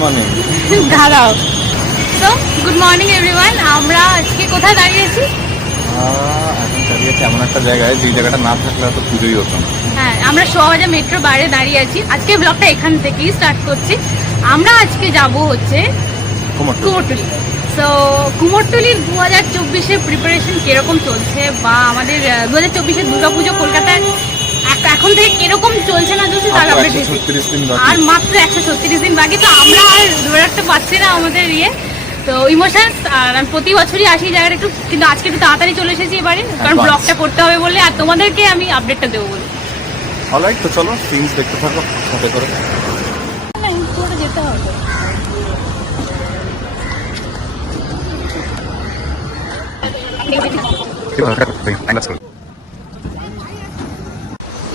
Morning. দাঁড়াও। তো good morning everyone. আমরা আজকে কোথায় দাঁড়িয়েছি? এখন দাঁড়িয়েছি এমন একটা জায়গায় যে জায়গাটা না থাকলে তো পুজোই হতো না। হ্যাঁ, আমরা সোহাবাজার মেট্রো বাইরে দাঁড়িয়ে আছি। আজকে ব্লগটা এখান থেকেই স্টার্ট করছি। আমরা আজকে যাব হচ্ছে কুমোরটুলি। সো কুমোরটুলির 2024-এর প্রিপারেশন কিরকম চলছে, বা আমাদের 2024-এর দুর্গাপুজো কলকাতায় এখন থেকে কিরকম চলছে না চলছে তার আপডেট দিচ্ছি। আর মাত্র 136 দিন বাকি। তো আমরা আর ধরে রাখতে পারছি না আমাদের তো ইমোশনস। আর আমি প্রতি বছরই আসি জায়গাটা একটু, কিন্তু আজকে একটু তাড়াতাড়ি চলে এসেছি এবারে, কারণ ব্লগটা করতে হবে বলে, আর তোমাদেরকে আমি আপডেটটা দেবো বলে। অলরাইট, তো চলো সিনস দেখতে থাকো সাথে করে। যেতে হবে।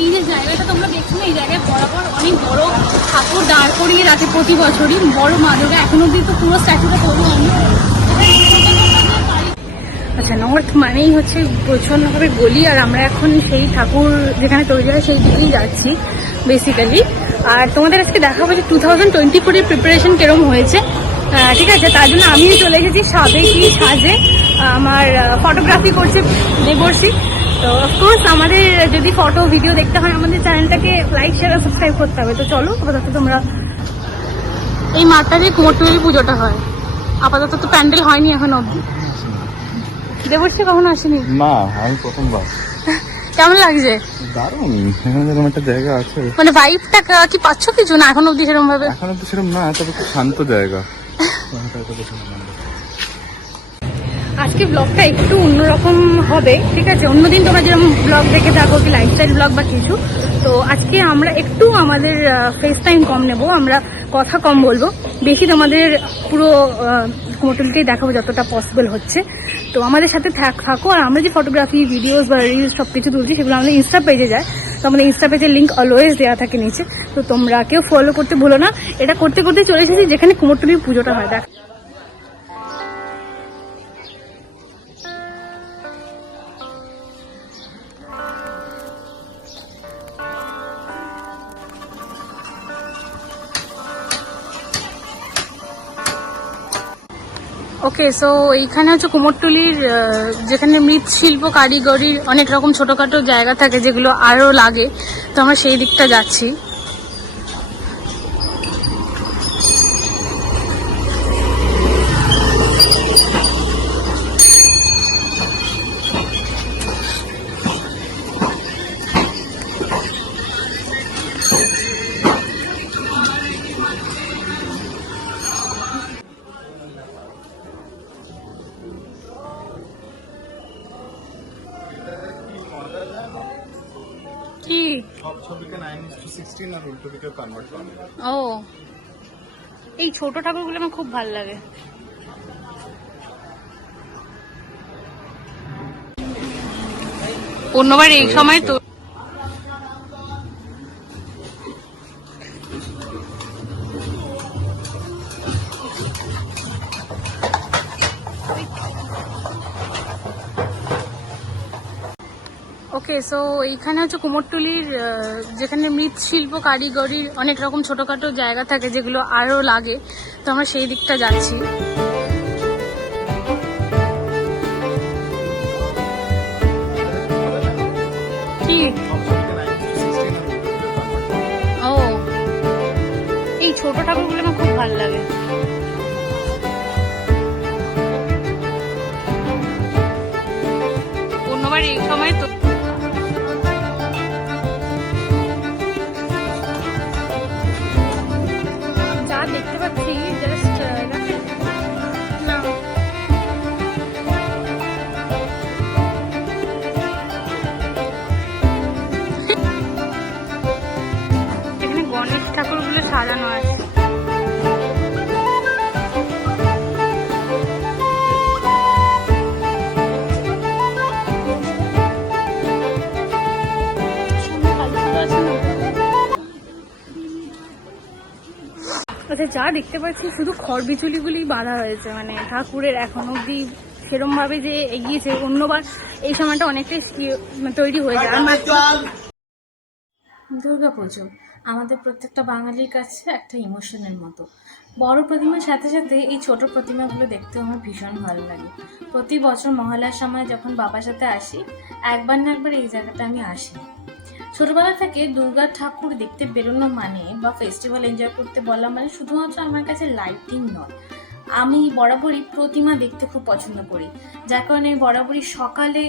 এই যে জায়গাটা তোমরা দেখছো না, এই জায়গায় বরাবর অনেক বড় ঠাকুর দাঁড় করিয়ে রাখে প্রতি বছরই, বড় মা দুর্গা। এখন অব্দি তো পুরো স্ট্যাচুটা তৈরি হয়নি। আচ্ছা, নর্থ মানেই হচ্ছে প্রচণ্ডভাবে গলি, আর আমরা এখন সেই ঠাকুর যেখানে তৈরি হয় সেই দিকেই যাচ্ছি বেসিক্যালি। আর তোমাদের আজকে দেখাবো যে 2024-এর প্রিপারেশন কিরম হয়েছে। ঠিক আছে, তার জন্য আমিও চলে এসেছি সাজে। আমার ফটোগ্রাফি করছে দেবর্ষী। তো অফকোর্স আমাদের যদি ফটো ভিডিও দেখতে হয় আমাদের চ্যানেলটাকে লাইক শেয়ার আর সাবস্ক্রাইব করতে হবে। তো চলো, আপাতত তোমরা এই মাঠটাতে কুমোরটুলির পুজোটা হয়। আপাতত তো প্যান্ডেল হয়নি এখন অবধি। দেবর্ষী কখনো আসেনি? না, আমি প্রথমবার। কেমন লাগছে? দারুণ, এখানে এরকম একটা জায়গা আছে। মানে ভাইবটা কি পাচ্ছ কিছু? না এখন অবধি সেরকম ভাবে? এখন অবধি সেরকম না, তবে খুব শান্ত জায়গা। আজকে ব্লগটা একটু অন্যরকম হবে, ঠিক আছে? অন্যদিন তোমরা যেরকম ব্লগ দেখে থাকো, কি লাইফস্টাইল ব্লগ বা কিছু, তো আজকে আমরা একটু আমাদের ফেস টাইম কম নেব, আমরা কথা কম বলবো, বেশি তোমাদের পুরো কুমোরটুলিকেই দেখাবো যতটা পসিবল হচ্ছে। তো আমাদের সাথে থাকো। আর আমরা যে ফটোগ্রাফি, ভিডিওস বা রিলস সব কিছু তুলছি সেগুলো আমাদের ইনস্টা পেজে যায়। তো আমাদের ইনস্টা পেজের লিঙ্ক অলওয়েজ দেওয়া থাকে নিচে, তো তোমরা কেউ ফলো করতে ভুলো না। এটা করতে করতে চলে এসেছি যেখানে কুমোরটুলির পুজোটা হয়। দেখ, ওকে। সো এইখানে হচ্ছে কুমোরটুলির যেখানে মৃৎশিল্প কারিগরির অনেক রকম ছোটোখাটো জায়গা থাকে যেগুলো আরও লাগে, তো আমরা সেই দিকটা যাচ্ছি। ও, এই ছোট ঠাকুরগুলো আমার খুব ভালো লাগে। অন্যবার এই সময় তো ওকে। সো এইখানে হচ্ছে কুমোরটুলির যেখানে মৃৎশিল্প কারিগরির অনেক রকম ছোটোখাটো জায়গা থাকে যেগুলো আরও লাগে, তো আমরা সেই দিকটা যাচ্ছি। কি? ও, এই ছোট ঠাকুরগুলো আমার খুব ভালো লাগে। অন্যবার এই সময় তো যা দেখতে পাচ্ছি জাস্ট না, এখানে গণেশ ঠাকুরগুলো সাজানো আছে। আচ্ছা, যা দেখতে পাচ্ছি শুধু খড়বিচুলিগুলি বাঁধা হয়েছে, মানে ঠাকুরের এখন অব্দি সেরম ভাবে যে এগিয়েছে। অন্যবার এই সময়টা অনেকটাই তৈরি হয়ে যায়। দুর্গাপুজো আমাদের প্রত্যেকটা বাঙালির কাছে একটা ইমোশনের মতো। বড় প্রতিমার সাথে সাথে এই ছোট প্রতিমাগুলো দেখতে আমার ভীষণ ভালো লাগে। প্রতি বছর মহালয়ার সময় যখন বাবার সাথে আসি, একবার না একবার এই জায়গাটা আমি আসি। ছোটবেলা থেকে দুর্গা ঠাকুর দেখতে বেরোনো মানে বা ফেস্টিভ্যাল এনজয় করতে বলা মানে শুধুমাত্র আমার কাছে লাইটিং নয়, আমি বরাবরই প্রতিমা দেখতে খুব পছন্দ করি, যার কারণে আমি বরাবরই সকালে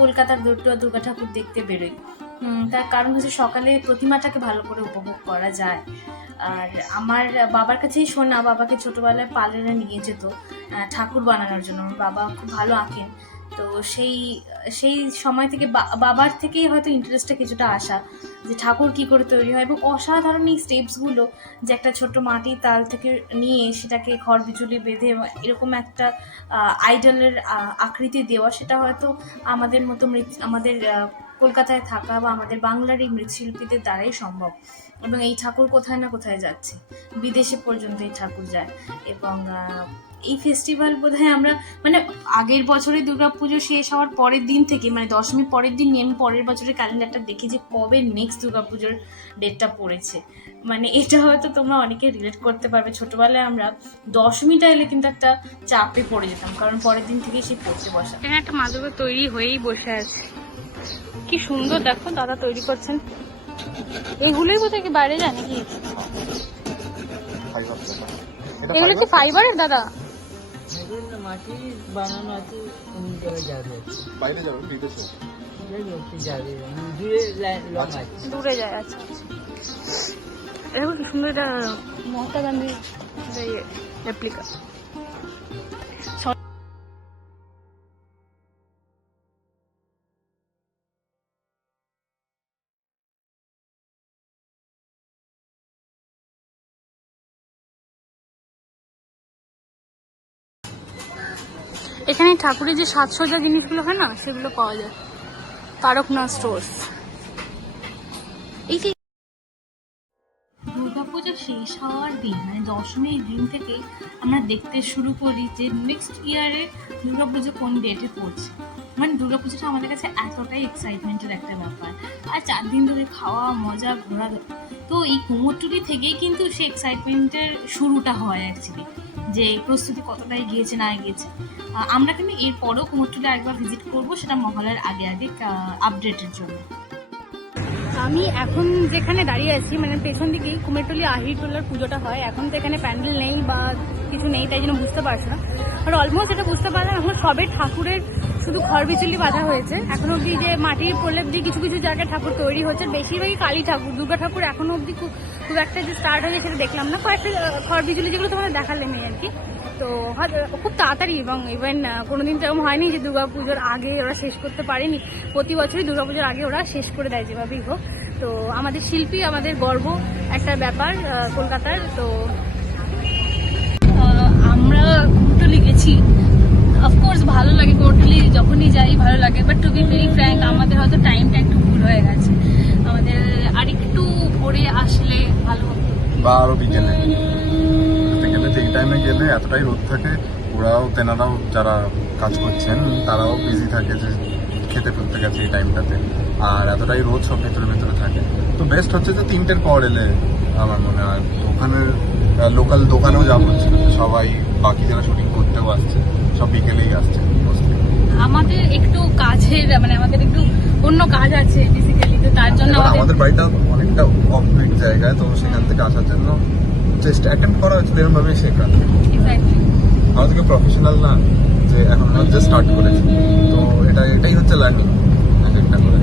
কলকাতার দুর্গা ঠাকুর দেখতে বেরোই। তার কারণ হচ্ছে সকালে প্রতিমাটাকে ভালো করে উপভোগ করা যায়। আর আমার বাবার কাছেই শোনা, বাবাকে ছোটোবেলায় পার্লারে নিয়ে যেত ঠাকুর বানানোর জন্য। আমার বাবা খুব ভালো আঁকেন, তো সেই সেই সময় থেকে বাবার থেকেই হয়তো ইন্টারেস্টটা কিছুটা আসা, যে ঠাকুর কী করে তৈরি হয়। এবং অসাধারণ এই স্টেপসগুলো, যে একটা ছোট্ট মাটির তাল থেকে নিয়ে সেটাকে খড় বিচুলি বেঁধে এরকম একটা আইডলের আকৃতি দেওয়া, সেটা হয়তো আমাদের মতো আমাদের কলকাতায় থাকা বা আমাদের বাংলার এই মৃৎশিল্পীদের দ্বারাই সম্ভব। এবং এই ঠাকুর কোথায় না কোথায় যাচ্ছে, বিদেশে পর্যন্ত এই ঠাকুর যায়। এবং এই ফেস্টিভ্যাল বোধহয় আমরা মানে আগের বছরে দুর্গাপুজো শেষ হওয়ার পরের দিন থেকে, মানে দশমী পরের দিন নিয়ে আমি পরের বছরের ক্যালেন্ডারটা দেখি যে কবে নেক্সট দুর্গাপুজোর ডেটটা পড়েছে। মানে এটা হয়তো তোমরা অনেকে রিলেট করতে পারবে। ছোটোবেলায় আমরা দশমীটা এলে কিন্তু একটা চাপে পড়ে যেতাম, কারণ পরের দিন থেকেই সে পড়তে বসা। এখানে একটা মা দুর্গা তৈরি হয়েই বসে আছে, কি সুন্দর দেখো দাদা তৈরি করছেন। এইগুলোই বোধহয় কি বাইরে যায় নাকি? এগুলো কি ফাইবারের দাদা? মাটি বানানো আছে, যাবে বাইরে যাবে বিদেশে যাবে দূরে যায়। আচ্ছা, এটা খুব সুন্দর, এটা মহাত্মা গান্ধীর রেপ্লিকা। এখানে ঠাকুরের যে সাজসজ্জা জিনিসগুলো হয় না, সেগুলো পাওয়া যায় তারকনাথ স্টোর্স। এই যে দুর্গাপুজো শেষ হওয়ার দিন, মানে দশমীর দিন থেকে আমরা দেখতে শুরু করি যে নেক্সট ইয়ারে দুর্গাপুজো কোন ডেটে পড়ছে। মানে দুর্গাপুজোটা আমাদের কাছে এতটাই এক্সাইটমেন্টের একটা ব্যাপার। আর 4 দিন ধরে খাওয়া, মজা, ঘোরা, তো এই কুমোরটুলি থেকেই কিন্তু সে এক্সাইটমেন্টের শুরুটা হয় অ্যাকচুয়ালি, যে প্রস্তুতি কতটাই গিয়েছে না গিয়েছে। আমরা কিন্তু এরপরেও কুমোরটুলি একবার ভিজিট করবো, সেটা মহালয়ার আগে আগে আপডেটের জন্য। আমি এখন যেখানে দাঁড়িয়ে আছি, মানে পেছন দিকেই কুমেরটুলি আহিরটোলার পুজোটা হয়। এখন তো এখানে প্যান্ডেল নেই বা কিছু নেই, তাই জন্য বুঝতে পারছি না। আর অলমোস্ট এটা বুঝতে পারলাম, এখন সবে ঠাকুরের শুধু খড় বিচুলি বাঁধা হয়েছে। এখন অবধি যে মাটির প্রলেপ দিয়ে কিছু কিছু জায়গায় ঠাকুর তৈরি হচ্ছে, বেশিরভাগই কালী ঠাকুর। দুর্গা ঠাকুর এখনো অবধি খুব একটা যে স্টার্ট হয়েছে সেটা দেখলাম না। কয়েকটা খড় বিচুলি যেগুলো তোমাদের দেখালে নেই আর কি। তো খুব তাড়াতাড়ি, এবং ইভেন কোনোদিন তো এরকম হয়নি যে দুর্গা পুজোর আগে ওরা শেষ করতে পারেনি। প্রতি বছরই দুর্গা পুজোর আগে ওরা শেষ করে দেয় যেভাবেই হোক। তো আমাদের শিল্পী, আমাদের গর্ব একটা ব্যাপার কলকাতার। তো আমরা কুমোরটুলি গেছি, অফকোর্স ভালো লাগে, কুমোরটুলি যখনই যাই ভালো লাগে। But to be very frank, আমাদের হয়তো টাইমটা একটু ভুল হয়ে গেছে। আমাদের আরেকটু ভোরে আসলে ভালো হতো, বা আরো বিকেলে এই টাইমে গেলে এতটাই রোদ থাকে, তেনারাও যারা কাজ করছেন তারাও বিজি থাকে যে খেতে ফেলতে গেছে এই টাইমটাতে, আর এতটাই রোদ সব ভেতরে ভেতরে থাকে। তো বেস্ট হচ্ছে যে 3টের পর এলে আমার মনে হয়। ওখানের লোকাল দোকানেও যা বলছিল, সবাই বাকি যারা শুটিং করতেও আসছে সব বিকেলেই আসছে মোস্টলি। আমাদের একটু কাজের, মানে আমাদের একটু অন্য কাজ আছে বেসিক্যালি, তো তার জন্য আমাদের বাড়িটা অনেকটা কমপ্লিট জায়গায়, তো সেখান থেকে আসার জন্য চেষ্টা অ্যাটেন্ড করা হয়েছিল এরকমভাবেই শেখা। আমরা তো কেউ প্রফেশনাল না, যে এখন আমরা জাস্ট স্টার্ট করেছি, তো এটাই হচ্ছে লার্নিং একটা করে।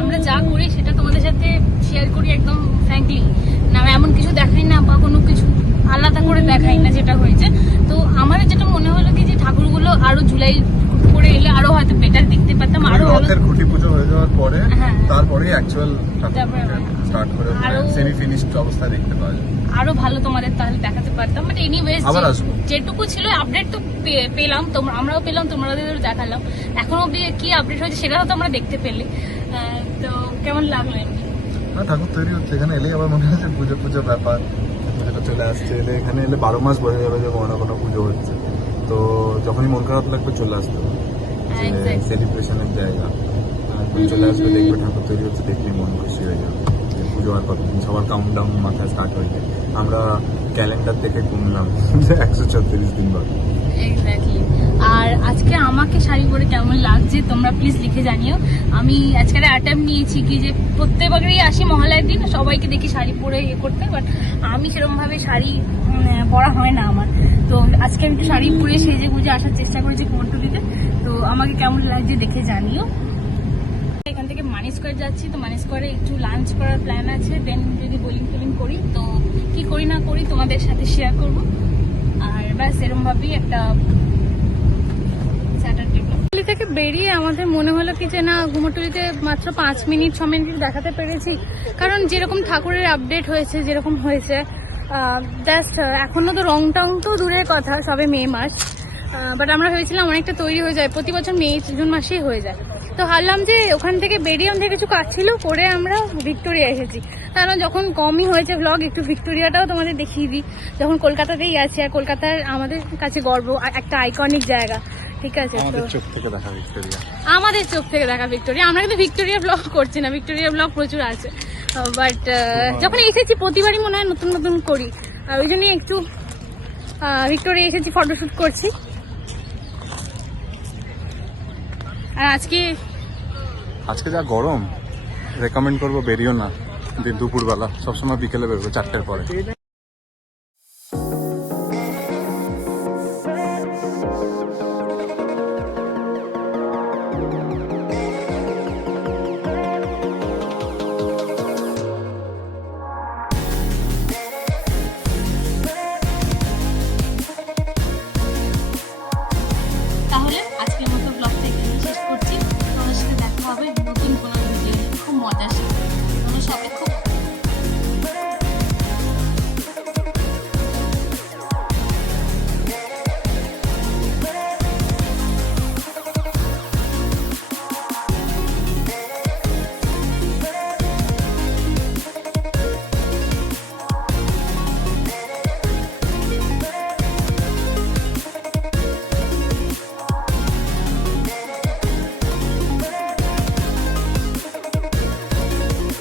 আমরা যা করি সেটা তোমাদের সাথে শেয়ার করি একদম ফ্র্যাঙ্কলি, না এমন কিছু দেখাই না বা কোনো কিছু আলাদা করে দেখাই না যেটা হয়েছে। তো আমার যেটা মনে হলো কি, যে ঠাকুরগুলো আরো জুলাই করে এলে আরো হয়তো বেটার দেখতে পারতাম, আরো রথের খুঁটি পুজো হয়ে যাওয়ার পরে তারপরেই অ্যাকচুয়াল স্টার্ট করে সেমি ফিনিশড অবস্থা দেখতে পাওয়া যায়, আরো ভালো তোমাদের তাহলে দেখাতে পারতাম। বাট এনিওয়েজ, যেটুকু ছিল আপডেট তো পেলাম, আমরাও পেলাম, তোমাদের দেখালাম। এখন অব্দি কি আপডেট হয়েছে সেটা হয়তো আমরা দেখতে পেলে। তো কেমন লাগলো এমনি? ঠাকুর তৈরি হচ্ছে এখানে এলেই আবার মনে হচ্ছে পুজো ব্যাপার, পুজোটা চলে আসছে। এলে এখানে এলে 12 মাস বোঝা যাবে যে কোনো না কোনো পুজো হচ্ছে। তো যখনই মন খারাপ লাগবে চলে আসতে হবে, সেলিব্রেশনের জায়গা, চলে আসবে, দেখবে ঠাকুর তৈরি হচ্ছে, দেখলেই মন খুশি হয়ে যাবে। পুজো আর কতদিন, সবার কাউন্টডাউন মাথায় স্টার্ট হয়ে যায়। আমরা ক্যালেন্ডার থেকে গুনলাম যে 136 দিন বাকি। এক্স্যাক্টলি। আর আজকে আমাকে শাড়ি পরে কেমন লাগছে তোমরা প্লিজ লিখে জানিও। আমি আজকে অ্যাটেম্প নিয়েছি কি যে প্রত্যেকবারই আসি মহালয়ার দিন সবাইকে দেখি শাড়ি পরে ইয়ে করতে, বাট আমি সেরকমভাবে শাড়ি পরা হয় না আমার। তো আজকে আমি একটু শাড়ি পরে সেজে গুজে আসার চেষ্টা করেছি কুমোরটুলিতে। তো আমাকে কেমন লাগছে দেখে জানিও। এখান থেকে মানি স্কোয়ার যাচ্ছি, তো মানি স্কোয়ারে একটু লাঞ্চ করার প্ল্যান আছে, দেন যদি বোলিং টোলিং করি তো কি করি না করি তোমাদের সাথে শেয়ার করবো। আর ব্যাস এরমভাবেই একটা স্যাটারডে থেকে বেরিয়ে আমাদের মনে হলো কি যে না ঘুমোটুলিতে মাত্র 5 মিনিট 6 মিনিট দেখাতে পেরেছি, কারণ যেরকম ঠাকুরের আপডেট হয়েছে যেরকম হয়েছে জাস্ট এখনো তো রং টং তো দূরের কথা, সবে মে মাস, বাট আমরা ভেবেছিলাম অনেকটা তৈরি হয়ে যায়, প্রতি বছর মে জুন মাসেই হয়ে যায়। তো ভাবলাম যে ওখান থেকে বেরিয়ে আমাদের কিছু কাজ ছিল করে আমরা ভিক্টোরিয়া এসেছি, কারণ যখন কমই হয়েছে ব্লগ একটু ভিক্টোরিয়াটাও তোমাদের দেখিয়ে দিই, যখন কলকাতাতেই আছি আর কলকাতার আমাদের কাছে গর্ব, একটা আইকনিক জায়গা, ঠিক আছে। আমাদের তো চোখ থেকে দেখা ভিক্টোরিয়া, আমাদের চোখ থেকে দেখা ভিক্টোরিয়া, আমরা কিন্তু ভিক্টোরিয়া ব্লগ করছি না, ভিক্টোরিয়া ব্লগ প্রচুর আছে, বাট যখন এসেছি প্রতিবারই মনে হয় নতুন নতুন করি, আর ওই জন্যই একটু ভিক্টোরিয়া এসেছি, ফটোশুট করছি। আর আজকে যা গরম, রেকমেন্ড করবো বেরিও না দুপুরবেলা, সবসময় বিকেলে বেরোবো 4টের পরে। তাহলে আজকের মতো ব্লগটা এখানে শেষ করছি। তোমাদের সাথে দেখা হবে নতুন কোনো ভিডিও, খুব মজার সাথে। তোমরা সবাই খুব